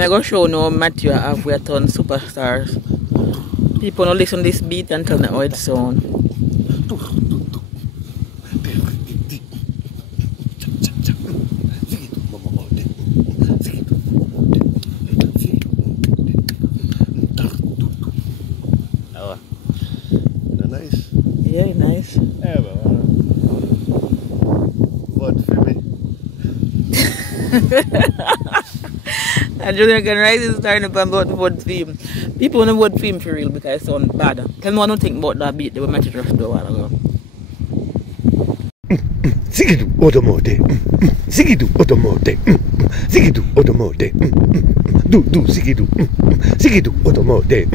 I'm going to show now Matthew halfway ton superstars. People don't listen to this beat and tell me how it sound. Oh. Nice? Yeah, nice. Yeah, but vote for me. And Jamaican Rise is starting up about the vote for him. People want to vote for him for real because it sounds bad. Tell me what you think about that beat they were matching just do a while ago. Zigidu odomode, zigidu odomode, zigidu odomode, do zigidu, zigidu odomode,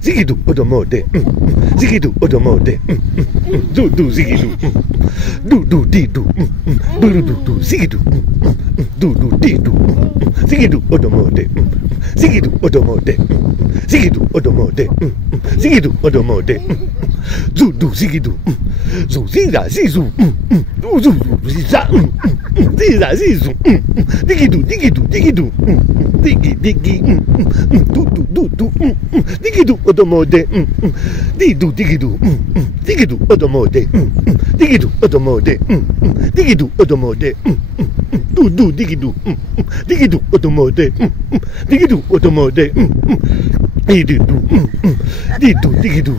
zigidu odomode, zigidu odomode, do zigidu, do didu, do zigidu, do didu, zigidu odomode, zigidu odomode, zigidu odomode, zigidu odomode, do zigidu, ziza zizu. Ziza, zizu, digidu, digi, digidu, odomode, digidu, odomode, digidu, odomode, digidu, odomode, digidu, odomode, digidu.